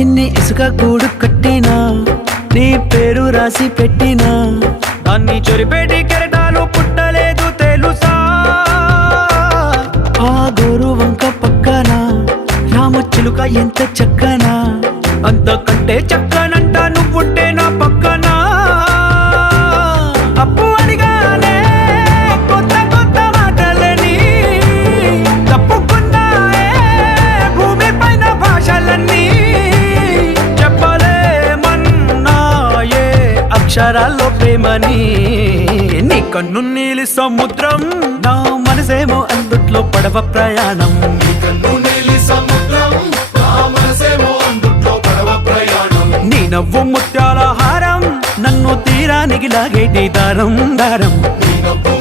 చిన్ని ఇసుక గూడు కట్టినా, నీ పేరు రాసి పెట్టినా, దాన్ని చొరిపేటి కెరటాలు పుట్టలేదు తెలుసా. ఆ గోరు వంక పక్కన రామచిలుక ఎంత చక్కనా, అంతకంటే చక్కనంట నువ్వుంటే నా పక్కన. అప్పు అడిగానే కొత్త కొత్త మాటలని, తప్పుకున్నాయే భూమి పైన భాషలన్నీ, చెప్పలేమన్నాయే అక్షరాల్లో ప్రేమని. నీ కన్ను నీలి సముద్రం, నా మనసేమో అందుట్లో పడవ ప్రయాణం. నీ కన్ను నీలి సముద్రం, నా మనసేమో అందుట్లో పడవ ప్రయాణం. నీ నవ్వు ముత్యాల హారం, నన్ను తీరానికి లాగేటి దారం దారం. నీ నవ్వు